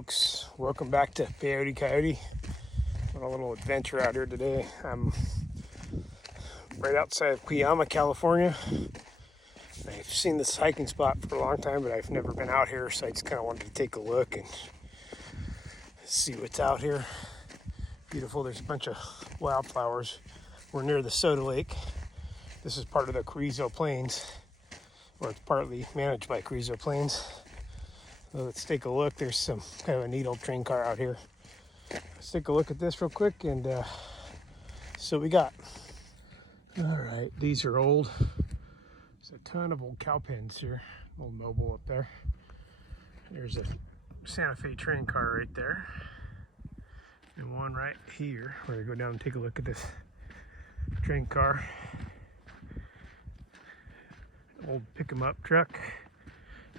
folks, welcome back to Peyote Coyote. On a little adventure out here today. I'm right outside of Cuyama, California. I've seen this hiking spot for a long time, but I've never been out here, so I just kind of wanted to take a look and see what's out here. Beautiful. There's a bunch of wildflowers. We're near the Soda Lake. This is part of the Carrizo Plains, or it's partly managed by Carrizo Plains. So let's take a look. There's some kind of a neat old train car out here. Let's take a look at this real quick and see what we got. All right, these are old. There's a ton of old cow pens here. Old Mobil up there. There's a Santa Fe train car right there. And one right here. We're gonna go down and take a look at this train car. Old pick 'em up truck.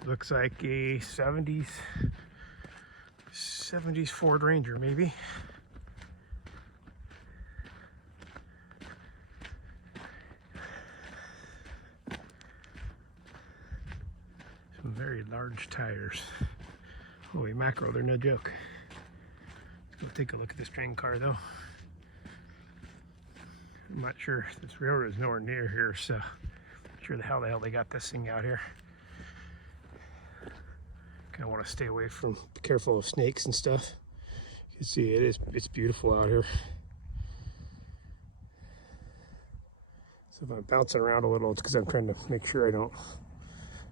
Looks like a 70s Ford Ranger, maybe. Some very large tires. Holy mackerel, they're no joke. Let's go take a look at this train car, though. I'm not sure. This railroad is nowhere near here, so I'm not sure how the hell they got this thing out here. I want to stay away from, be careful of snakes and stuff. You can see it's beautiful out here. So if I'm bouncing around a little, it's because I'm trying to make sure I don't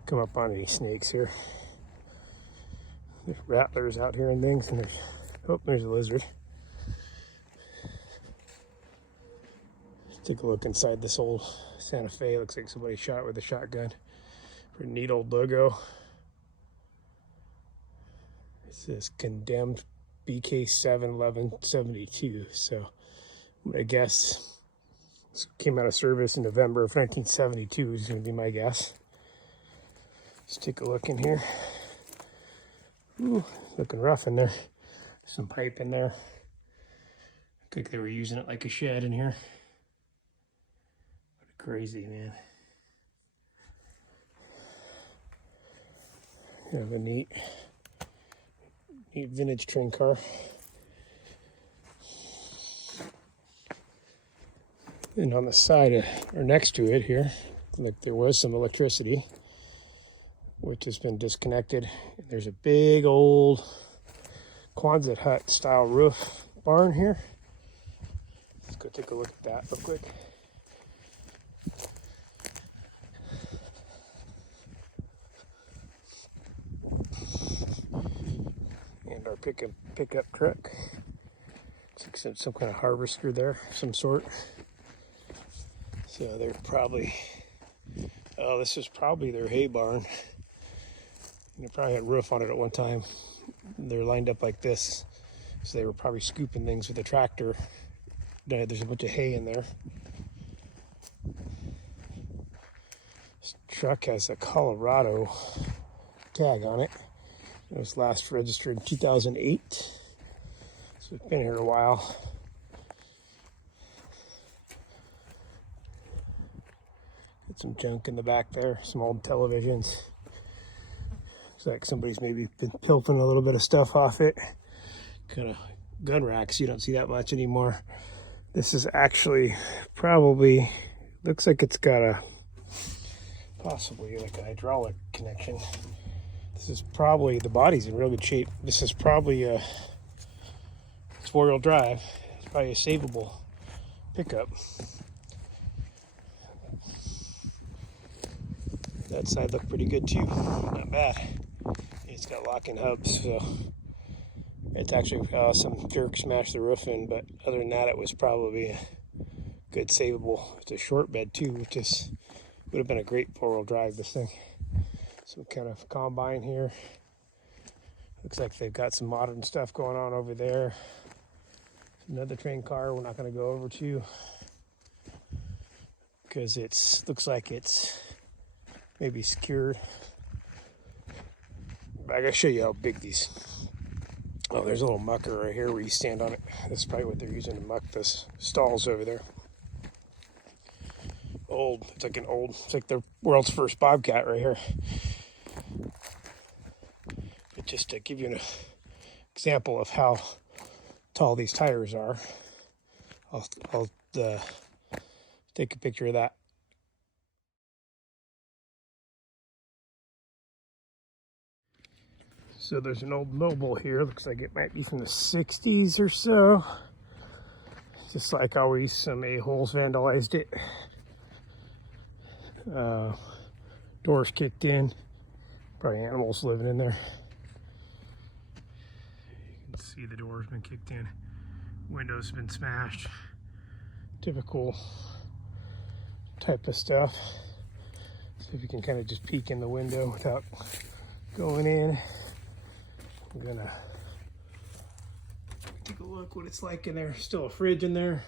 come up on any snakes here. There's rattlers out here and things, and there's a lizard. Let's take a look inside this old Santa Fe. Looks like somebody shot with a shotgun. Pretty neat old logo. It says condemned BK71172. So I'm gonna guess this came out of service in November of 1972 is gonna be my guess. Let's take a look in here. Ooh, looking rough in there. Some pipe in there. Look like they were using it like a shed in here. What crazy, man. You have a neat vintage train car. And on the side or next to it here, like there was some electricity, which has been disconnected. And there's a big old Quonset hut style roof barn here. Let's go take a look at that real quick. And our pickup truck. It's like some kind of harvester there, some sort. So they're probably, this is probably their hay barn. And they probably had a roof on it at one time. They're lined up like this, so they were probably scooping things with a tractor. There's a bunch of hay in there. This truck has a Colorado tag on it. It was last registered in 2008, so it's been here a while. Got some junk in the back there, some old televisions. Looks like somebody's maybe been pilfering a little bit of stuff off it. Kind of gun racks, you don't see that much anymore. This is actually probably, looks like it's got possibly like a hydraulic connection. This is probably, the body's in real good shape. This is probably it's 4-wheel drive. It's probably a savable pickup. That side looked pretty good too, not bad. It's got locking hubs, so it's actually some jerk smashed the roof in, but other than that, it was probably a good savable. It's a short bed too, which would have been a great 4-wheel drive, this thing. Some kind of combine here. Looks like they've got some modern stuff going on over there. Another train car we're not going to go over to because looks like it's maybe secured. But I gotta show you how big these. Oh, there's a little mucker right here where you stand on it. That's probably what they're using to muck this stalls over there. It's like the world's first Bobcat right here. But just to give you example of how tall these tires are. I'll take a picture of that. So there's an old Mobil here. Looks like it might be from the 60s or so. Just like always, some a-holes vandalized it. Doors kicked in. Probably animals living in there. You can see the door's been kicked in. Windows have been smashed. Typical type of stuff. See if you can kind of just peek in the window without going in. I'm gonna take a look what it's like in there. Still a fridge in there.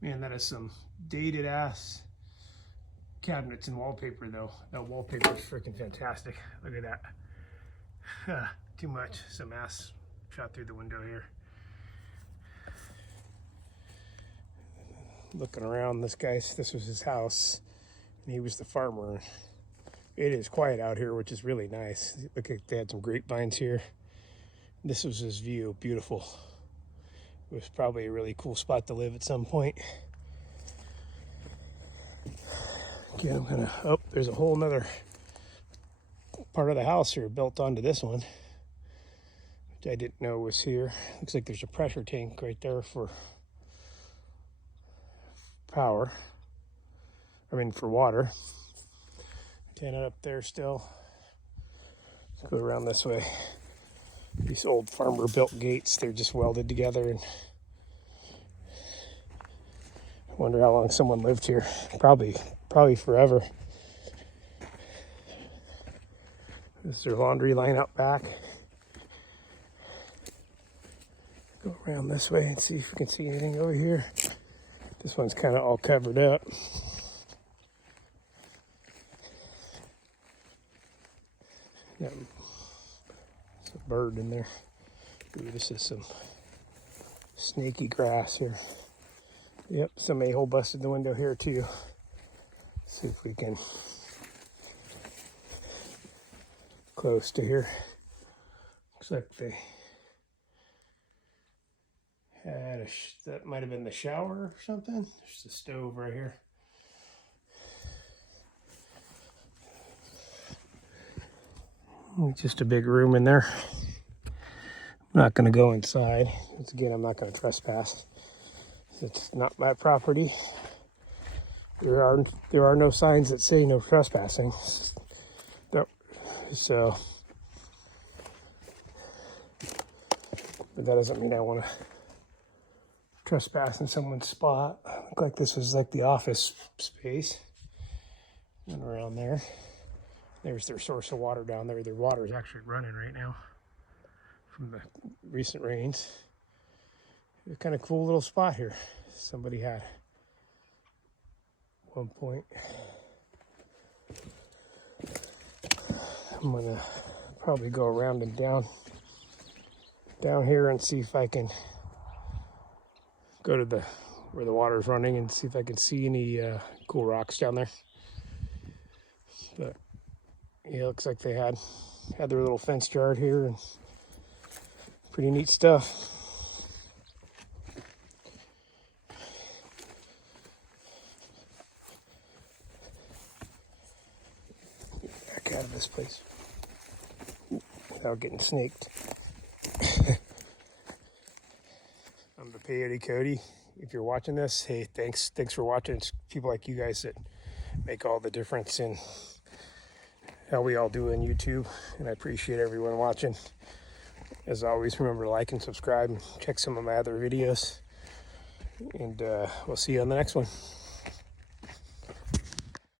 Man, that is some dated ass cabinets and wallpaper though. That wallpaper is freaking fantastic. Look at that. Too much. Some ass shot through the window here. Looking around, this was his house, and he was the farmer. It is quiet out here, which is really nice. Look, they had some grapevines here. This was his view. Beautiful. It was probably a really cool spot to live at some point. Again, I'm gonna, oh, there's a whole nother part of the house here built onto this one, which I didn't know was here. Looks like there's a pressure tank right there for power. I mean, for water. Antenna up there still. Let's go around this way. These old farmer built gates, they're just welded together, and I wonder how long someone lived here. Probably forever. This is their laundry line out back. Go around this way and see if we can see anything over here. This one's kind of all covered up. Yep. There's a bird in there. Ooh, this is some snaky grass here. Yep, some a-hole busted the window here too. See if we can close to here. Looks like they had that might have been the shower or something. There's the stove right here. Just a big room in there. I'm not going to go inside. Once again, I'm not going to trespass. It's not my property. There are no signs that say no trespassing. So, but that doesn't mean I want to trespass in someone's spot. Looked like this was like the office space. And around there. There's their source of water down there. Their water is actually running right now from the recent rains. It's a kind of cool little spot here. Somebody had at one point. I'm gonna probably go around and down here and see if I can go to where the water's running and see if I can see any cool rocks down there. But yeah, looks like they had their little fenced yard here, and pretty neat stuff. Get back out of this place without getting snaked. I'm the Peyote Cody. If you're watching this, hey, thanks for watching. It's people like you guys that make all the difference in how we all do on YouTube, and I appreciate everyone watching. As always, remember to like and subscribe and check some of my other videos, and we'll see you on the next one.